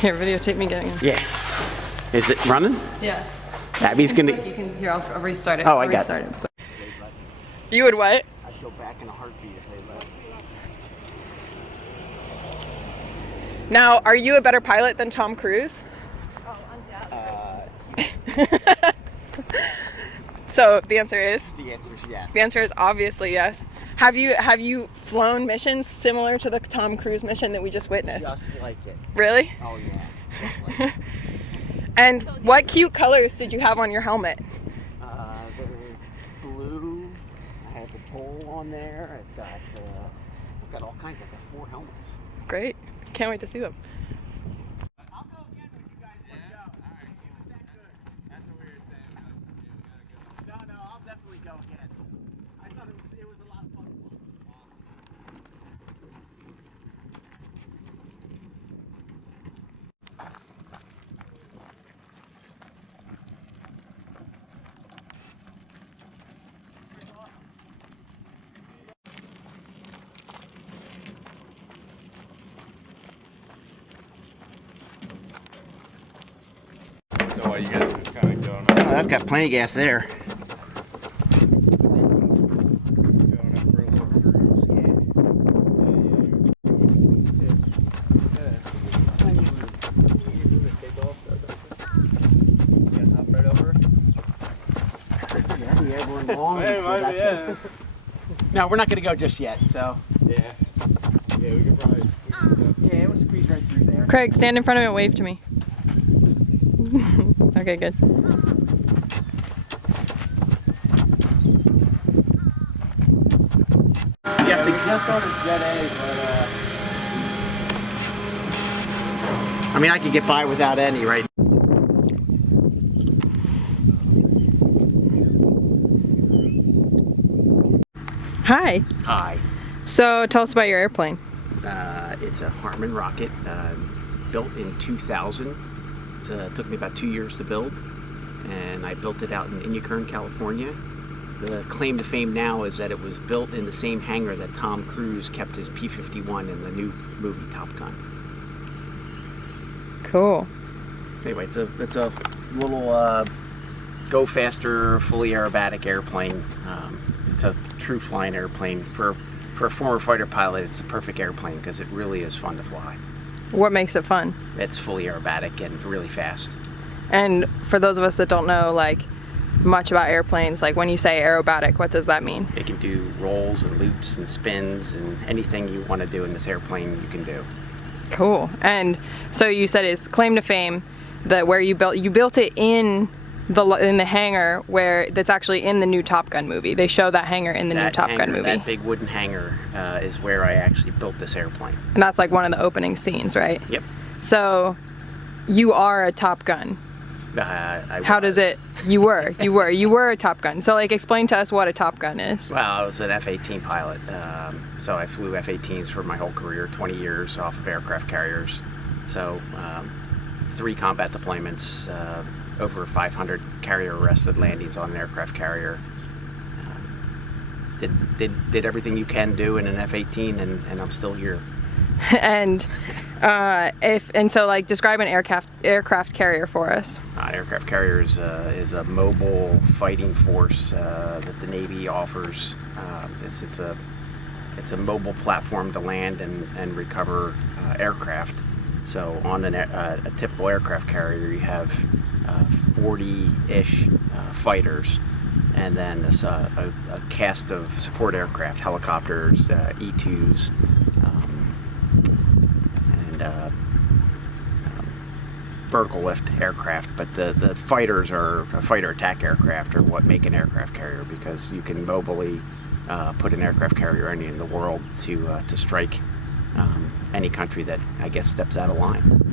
Here, videotape me getting in. Yeah. Is it running? Yeah. Abby's gonna. You can. Here, I'll restart it. Oh, I got it. You would what? I'd go back in a heartbeat if they let. Now, are you a better pilot than Tom Cruise? Oh, undoubtedly. So the answer is? The answer is yes. The answer is obviously yes. Have you flown missions similar to the Tom Cruise mission that we just witnessed? Just like it. Really? Oh yeah. Just like it. And what cute colors did you have on your helmet? The blue. I have the pole on there. I've got all kinds. I've got 4 helmets. Great. Can't wait to see them. I'll go again when you guys want to go. All right. It was that good. That's what we were saying. No, I'll definitely go again. I thought it was a lot of fun. So what, you guys just kind of going up? Oh, that's got plenty of gas there. Going up for a little cruise? Plenty of room. Take off, you can hop right over. Yeah, everyone long. Hey, might be, yeah. No, we're not going to go just yet, so. Yeah. Yeah, we could probably squeeze this up. Yeah, it was squeezed right through there. Craig, stand in front of it and wave to me. Okay, good. You have to just on a Jet A, but I mean, I could get by without any, right? Hi. Hi. So tell us about your airplane. It's a Harmon rocket, built in 2000. It took me about 2 years to build, and I built it out in Inyakern, California. The claim to fame now is that it was built in the same hangar that Tom Cruise kept his P-51 in the new movie Topgun. Cool. Anyway, it's a little go faster, fully aerobatic airplane. It's a true flying airplane. For a former fighter pilot, it's the perfect airplane because it really is fun to fly. What makes it fun? It's fully aerobatic and really fast. And for those of us that don't know like much about airplanes, like when you say aerobatic, what does that mean? It can do rolls and loops and spins, and anything you want to do in this airplane you can do. Cool. And so you said it's claim to fame that where you built it in the hangar where that's actually in the new Top Gun movie. They show that hangar in the new Top Gun movie. That big wooden hangar is where I actually built this airplane. And that's like one of the opening scenes, right? Yep. So you are a Top Gun. How does it? You were a Top Gun. So like explain to us what a Top Gun is. Well, I was an F-18 pilot. So I flew F-18s for my whole career, 20 years off of aircraft carriers. So 3 combat deployments, over 500 carrier arrested landings on an aircraft carrier. Did everything you can do in an F-18, and I'm still here. And so like describe an aircraft carrier for us. An aircraft carrier is a mobile fighting force that the Navy offers. It's a mobile platform to land and recover aircraft. So on a typical aircraft carrier, you have 40-ish fighters, and then a cast of support aircraft, helicopters, E-2s, and vertical lift aircraft. But the fighters are fighter attack aircraft, are what make an aircraft carrier, because you can mobily put an aircraft carrier anywhere in the world to strike any country that I guess steps out of line.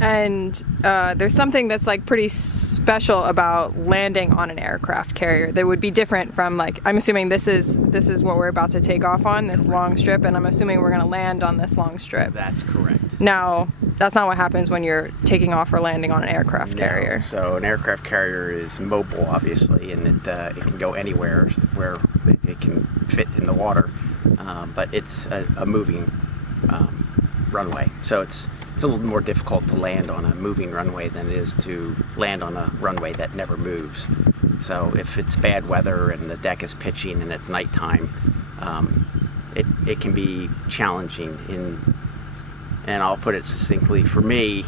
And there's something that's like pretty special about landing on an aircraft carrier that would be different from, like, I'm assuming this is what we're about to take off on, this long strip, and I'm assuming we're going to land on this long strip. That's correct. Now, that's not what happens when you're taking off or landing on an aircraft carrier. So an aircraft carrier is mobile, obviously, and it can go anywhere where it can fit in the water, but it's a moving runway. So it's it's a little more difficult to land on a moving runway than it is to land on a runway that never moves. So if it's bad weather and the deck is pitching and it's nighttime, it can be challenging. And I'll put it succinctly, for me,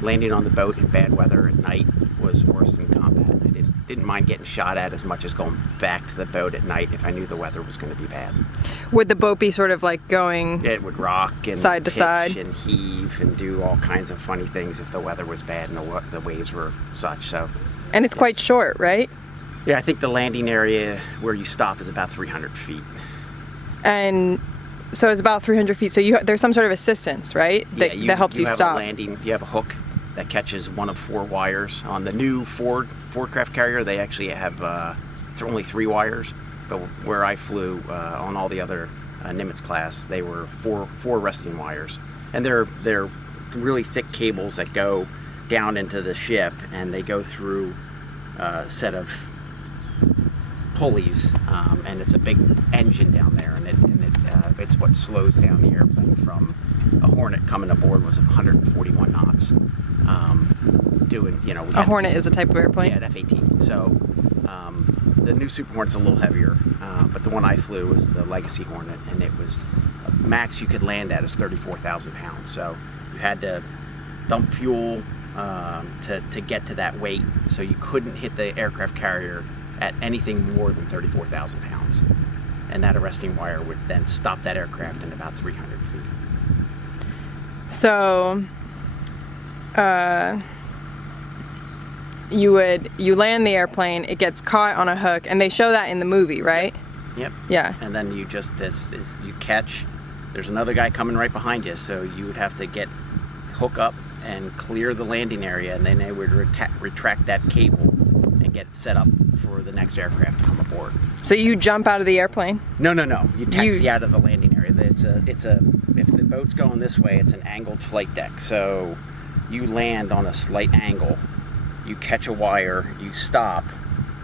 landing on the boat in bad weather at night was worse than combat. I didn't mind getting shot at as much as going back to the boat at night if I knew the weather was going to be bad. Would the boat be sort of like going It would rock and side to pitch side and heave and do all kinds of funny things if the weather was bad and the waves were such. So, and it's quite short, right? yeah, I think the landing area where you stop is about 300 feet. And so it's about 300 feet. So there's some sort of assistance, right? That helps you have stop. You have a hook that catches one of 4 wires. On the new Ford craft carrier, they actually have only 3 wires. But where I flew on all the other Nimitz class, they were four resting wires, and they're really thick cables that go down into the ship, and they go through a set of pulleys, and it's a big engine down there, and it's what slows down the airplane. From a Hornet coming aboard was 141 knots. A Hornet is a type of airplane? Yeah, an F-18. So the new Super Hornet's a little heavier, but the one I flew was the Legacy Hornet, and it was max you could land at is 34,000 pounds. So you had to dump fuel to get to that weight, so you couldn't hit the aircraft carrier at anything more than 34,000 pounds. And that arresting wire would then stop that aircraft in about 300 feet. So you land the airplane, it gets caught on a hook, and they show that in the movie, right? Yep. Yeah. And then you just, as you catch, there's another guy coming right behind you, so you would have to hook up and clear the landing area, and then they would retract that cable and get it set up for the next aircraft to come aboard. So you jump out of the airplane? No. You taxi out of the landing area. If the boat's going this way, it's an angled flight deck. So you land on a slight angle, you catch a wire, you stop,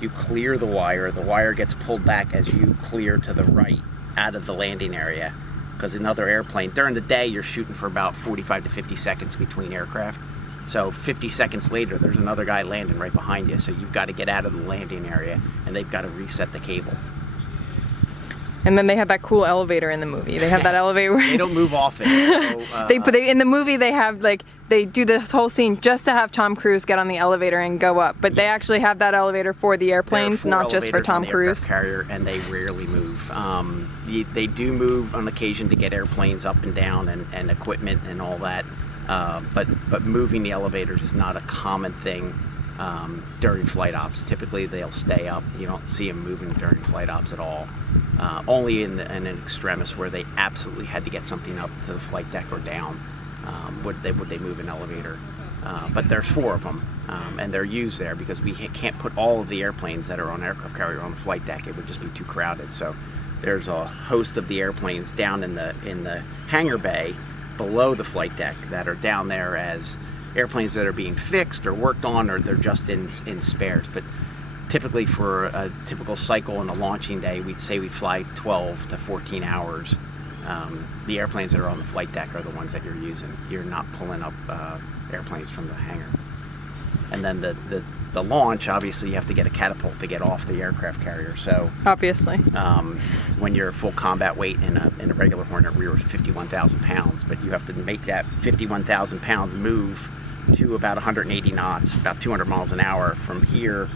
you clear the wire gets pulled back as you clear to the right out of the landing area. Because another airplane, during the day, you're shooting for about 45 to 50 seconds between aircraft. So 50 seconds later, there's another guy landing right behind you. So you've got to get out of the landing area, and they've got to reset the cable. And then they have that cool elevator in the movie. They have that elevator where They don't move often. So, they in the movie they do this whole scene just to have Tom Cruise get on the elevator and go up. But they actually have that elevator for the airplanes, not just for Tom Cruise. Carrier, and they rarely move. They do move on occasion to get airplanes up and down and equipment and all that. But moving the elevators is not a common thing during flight ops. Typically they'll stay up. You don't see them moving during flight ops at all. Only in an extremis where they absolutely had to get something up to the flight deck or down would they move an elevator. But there's 4 of them, and they're used there because we can't put all of the airplanes that are on aircraft carrier on the flight deck. It would just be too crowded. So there's a host of the airplanes down in the hangar bay below the flight deck that are down there as airplanes that are being fixed or worked on, or they're just in spares. But typically for a typical cycle in a launching day, we'd say we fly 12 to 14 hours. The airplanes that are on the flight deck are the ones that you're using. You're not pulling up airplanes from the hangar. And then the launch, obviously you have to get a catapult to get off the aircraft carrier. So Obviously. When you're full combat weight in a regular Hornet, we were 51,000 pounds, but you have to make that 51,000 pounds move to about 180 knots, about 200 miles an hour from here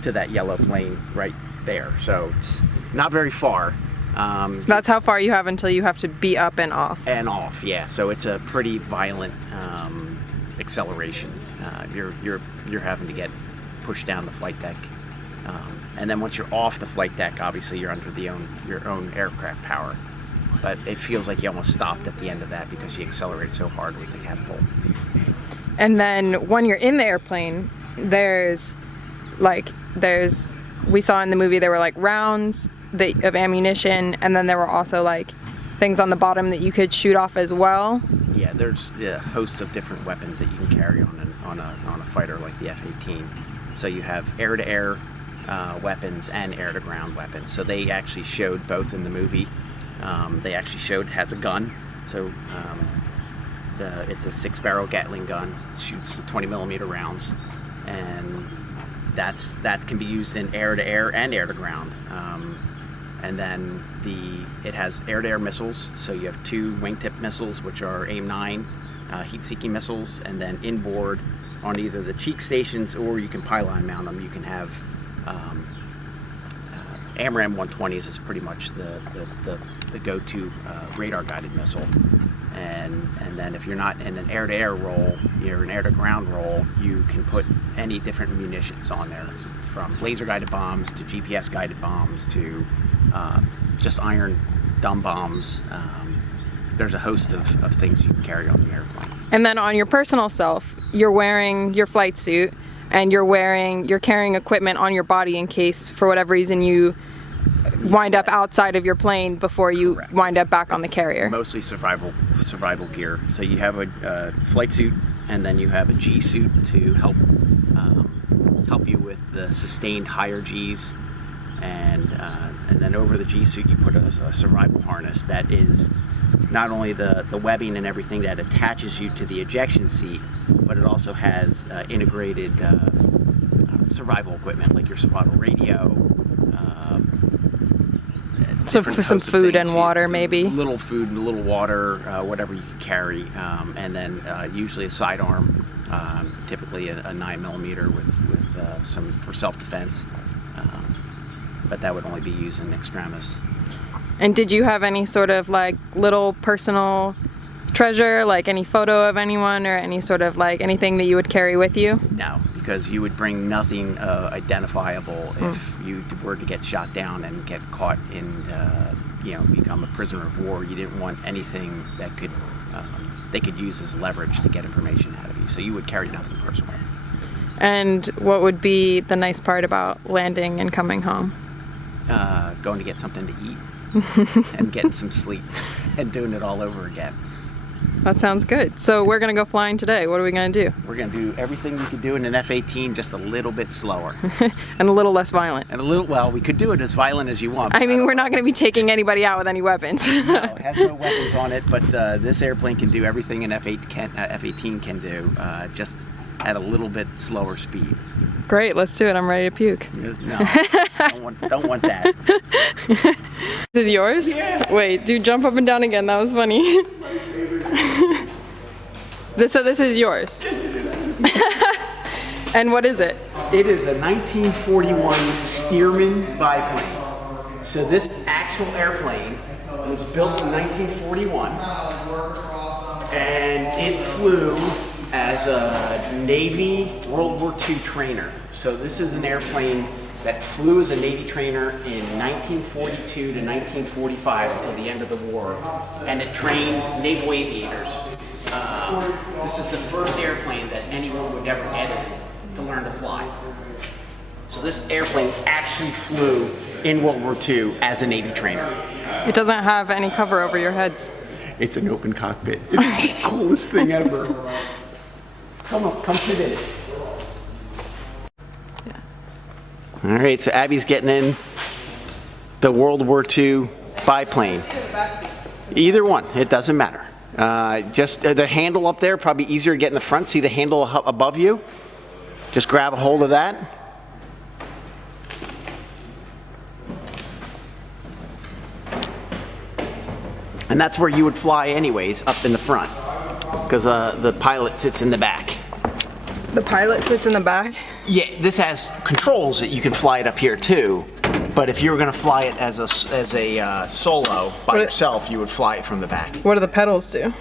to that yellow plane right there. So it's not very far. That's how far you have until you have to be up and off. And off, yeah. So it's a pretty violent acceleration. You're having to get pushed down the flight deck, and then once you're off the flight deck, obviously you're under your own aircraft power. But it feels like you almost stopped at the end of that because you accelerate so hard with the catapult. And then when you're in the airplane, we saw in the movie there were like rounds of ammunition, and then there were also like things on the bottom that you could shoot off as well. Yeah, there's a host of different weapons that you can carry on a fighter like the F-18. So you have air-to-air weapons and air-to-ground weapons. So they actually showed both in the movie. They actually showed it has a gun. So It's a 6-barrel Gatling gun, shoots 20mm rounds, and that can be used in air-to-air and air-to-ground. And then it has air-to-air missiles, so you have 2 wingtip missiles, which are AIM-9 heat-seeking missiles, and then inboard on either the cheek stations, or you can pylon mount them. You can have AMRAAM 120s is pretty much the go-to radar-guided missile. And then if you're not in an air-to-air role, you're an air-to-ground role, you can put any different munitions on there, from laser-guided bombs to GPS-guided bombs to just iron dumb bombs. There's a host of things you can carry on the airplane. And then on your personal self, you're wearing your flight suit, and you're carrying equipment on your body in case, for whatever reason, you wind up outside of your plane before you Correct. wind up back on the carrier. Mostly survival gear. So you have a flight suit, and then you have a G suit to help you with the sustained higher Gs, and then over the G suit you put a survival harness that is not only the webbing and everything that attaches you to the ejection seat, but it also has integrated survival equipment like your survival radio, So for some food and water, maybe? A little food, a little water, whatever you can carry, and then usually a sidearm, typically a 9mm with some for self-defense, but that would only be used in extremis. And did you have any sort of like little personal treasure, like any photo of anyone or any sort of like anything that you would carry with you? No, because you would bring nothing identifiable if you were to get shot down and get caught in, become a prisoner of war. You didn't want anything that they could use as leverage to get information out of you. So you would carry nothing personal. And what would be the nice part about landing and coming home? Going to get something to eat and getting some sleep and doing it all over again. That sounds good. So we're gonna go flying today. What are we gonna do? We're going to do everything you could do in an F-18, just a little bit slower. And a little less violent. And we could do it as violent as you want. I mean, we're not gonna be taking anybody out with any weapons. No, it has no weapons on it, but this airplane can do everything an F-18 can do, just at a little bit slower speed. Great, let's do it. I'm ready to puke. No, don't want that. This is yours? Yeah. Wait, dude, jump up and down again. That was funny. So this is yours. And what is it? It is a 1941 Stearman biplane. So this actual airplane was built in 1941, and it flew as a Navy World War II trainer. So this is an airplane that flew as a Navy trainer in 1942 to 1945 until the end of the war, and it trained naval aviators. This is the first airplane that anyone would ever get in to learn to fly. So this airplane actually flew in World War II as a Navy trainer. It doesn't have any cover over your heads. It's an open cockpit. It's the coolest thing ever. Come sit in. Yeah. All right, so Abby's getting in the World War II biplane. Either one, it doesn't matter. Just the handle up there, probably easier to get in the front. See the handle above you? Just grab a hold of that. And that's where you would fly anyways, up in the front, because the pilot sits in the back. The pilot sits in the back? Yeah, this has controls that you can fly it up here too. But if you were going to fly it as a solo by yourself, you would fly it from the back. What do the pedals do?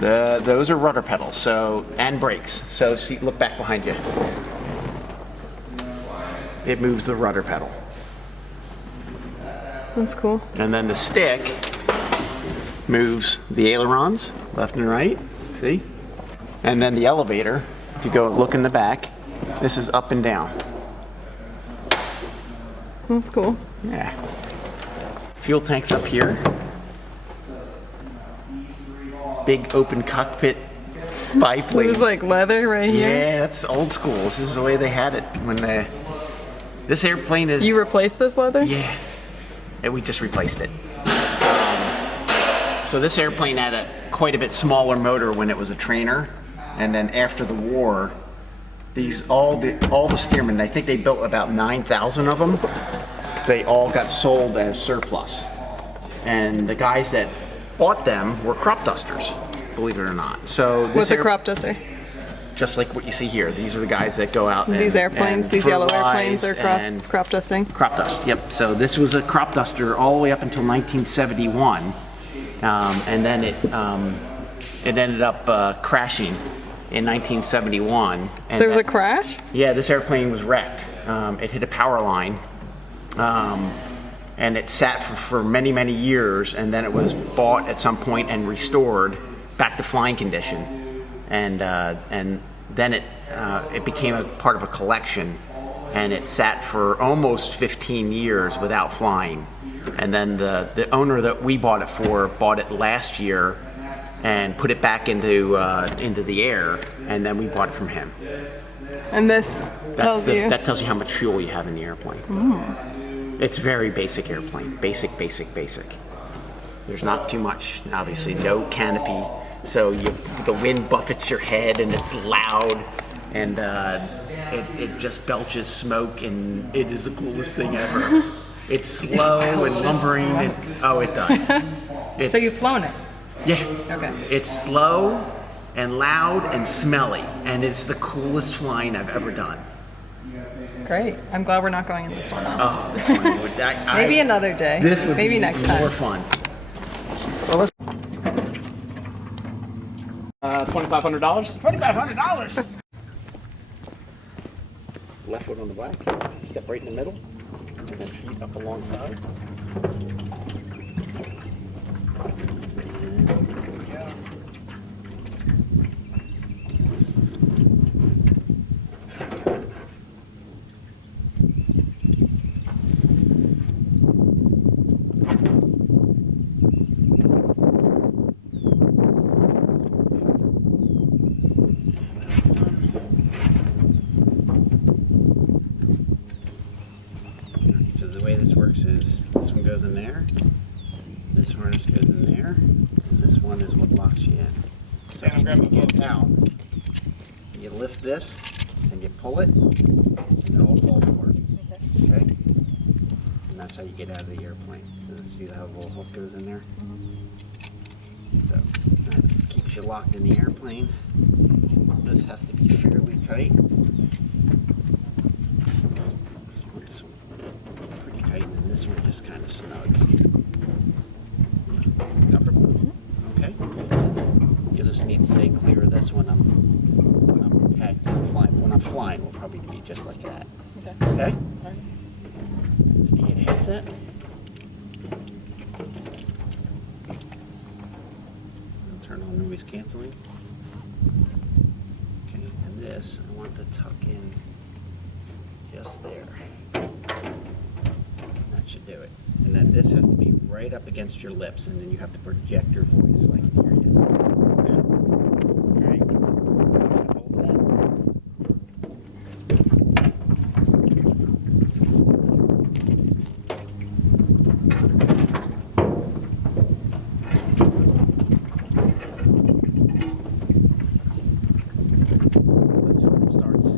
Those are rudder pedals, and brakes. So see, look back behind you. It moves the rudder pedal. That's cool. And then the stick moves the ailerons left and right. See? And then the elevator, if you go look in the back, this is up and down. That's cool. Yeah. Fuel tanks up here. Big open cockpit biplane. It was like leather right here. Yeah, that's old school. This is the way they had it when this airplane is. You replaced this leather? Yeah. And we just replaced it. So this airplane had quite a bit smaller motor when it was a trainer, and then after the war, all the Stearman, I think they built about 9,000 of them. They all got sold as surplus, and the guys that bought them were crop dusters, believe it or not. So What's a crop duster? Just like what you see here. These are the guys that go out. These airplanes, and these yellow airplanes fertilize are crop dusting. Crop dust. Yep. So this was a crop duster all the way up until 1971, and then it ended up crashing in 1971. And There was a crash? Yeah, this airplane was wrecked. It hit a power line, and it sat for many, many years, and then it was bought at some point and restored back to flying condition, and then it became a part of a collection, and it sat for almost 15 years without flying, and then the owner that we bought it for bought it last year and put it back into the air, and then we bought it from him. And this tells you? That tells you how much fuel you have in the airplane. It's very basic airplane. Basic. There's not too much, obviously, no canopy. So the wind buffets your head and it's loud, and it just belches smoke, and it is the coolest thing ever. It's slow and lumbering, and it does. So you've flown it? Yeah. Okay. It's slow and loud and smelly, and it's the coolest flying I've ever done. Great. I'm glad we're not going in this one. Oh, this one would. Maybe another day. This would maybe be next time. more fun. Well, let's. $2,500. $2,500. Left foot on the back. Step right in the middle, and then feet up alongside. So the way this works is this one goes in there, this harness goes in there, and this one is what locks you in. So if you need to get out, you lift this and you pull it, and it all falls apart. Okay? And that's how you get out of the airplane. So see how the little hook goes in there? So that keeps you locked in the airplane. This has to be fairly tight. This one pretty tight, and this one just kind of snug. Comfortable? Okay. You just need to stay clear of this when I'm taxiing, flying. When I'm flying, will probably be just like that. Okay. Okay? You get a headset. Turn on noise canceling. Okay, and this I want to tuck in just there. That should do it. And then this has to be right up against your lips, and then you have to project your voice so I can hear you. Okay? All right. Hold that. Let's hope it starts.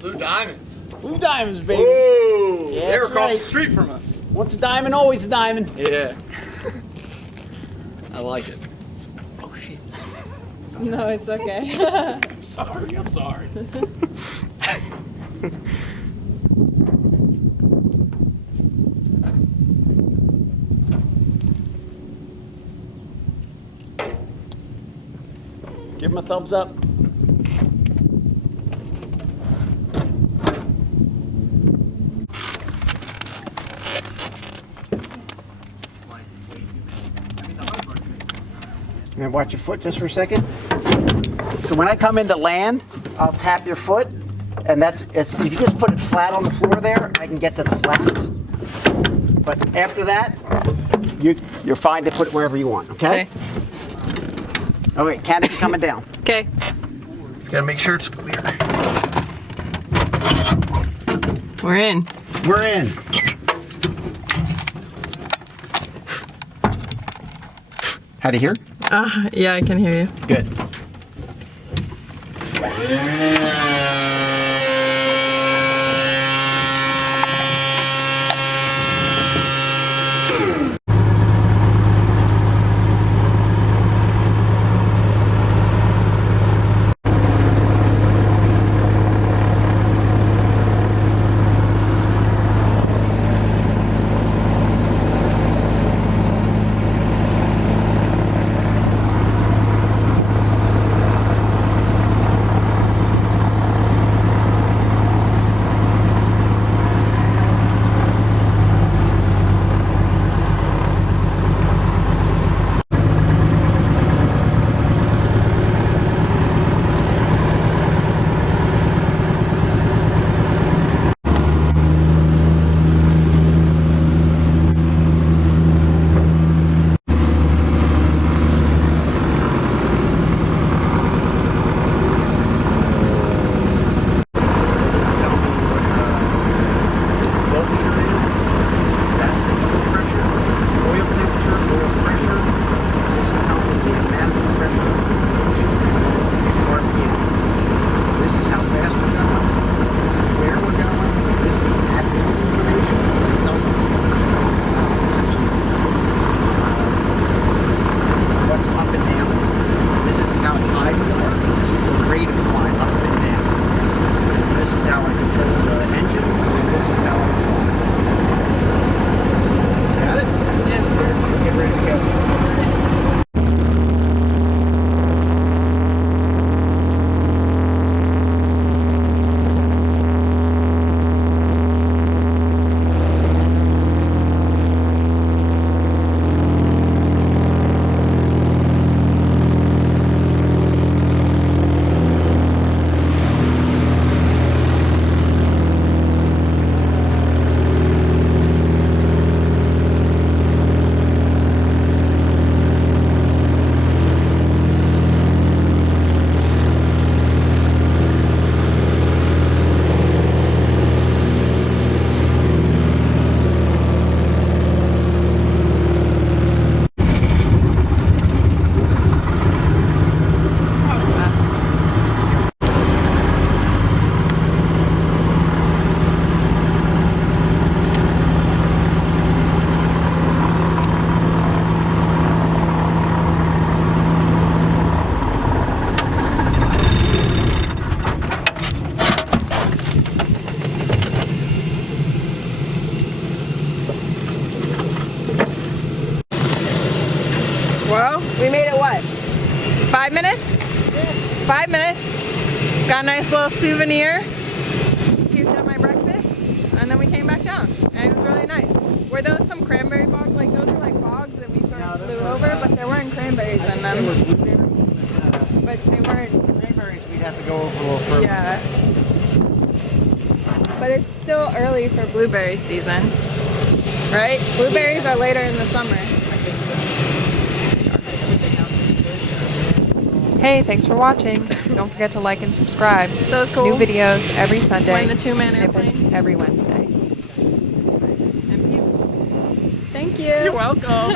Blue diamonds. Blue diamonds, baby. Whoa! Yeah, They're that's across right. the street from us. Once a diamond, always a diamond. Yeah. I like it. Oh shit. No, it's okay. I'm sorry. I'm sorry. Give him a thumbs up. And watch your foot just for a second. So when I come into land, I'll tap your foot, and if you just put it flat on the floor there, I can get to the flaps. But after that, you're fine to put it wherever you want, okay? Okay, canopy coming down. Okay. Just gotta make sure it's clear. We're in. We're in. How do you hear? Yeah, I can hear you. Good. Well, we made it what? 5 minutes? 5 minutes. Got a nice little souvenir. Cubed up my breakfast. And then we came back down. And it was really nice. Were those some cranberry bogs? Like those are like bogs that we sort of flew over, but there weren't cranberries in them. But they weren't. Cranberries we'd have to go over a little further. Yeah. But it's still early for blueberry season. Right? Blueberries are later in the summer. Hey, thanks for watching. Don't forget to like and subscribe. So it's cool. New videos every Sunday. We're in the two-man snippets airplane. every Wednesday. Thank you. You're welcome.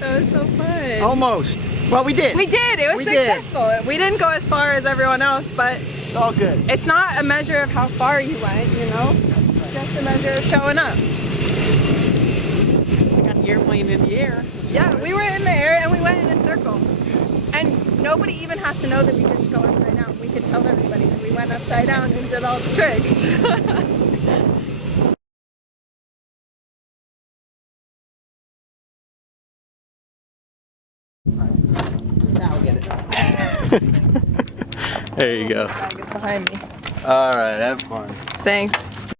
That was so fun. Almost. Well, we did. We did. It was successful. We didn't go as far as everyone else, but It's all good. it's not a measure of how far you went, you know? It's just a measure of showing up. We got the airplane in the air. Yeah, we were in the air and we went in a circle. And nobody even has to know that we didn't go upside down. We could tell everybody that we went upside down and did all the tricks. Now we get it. There you go. Bag is behind me. All right, have fun. Thanks.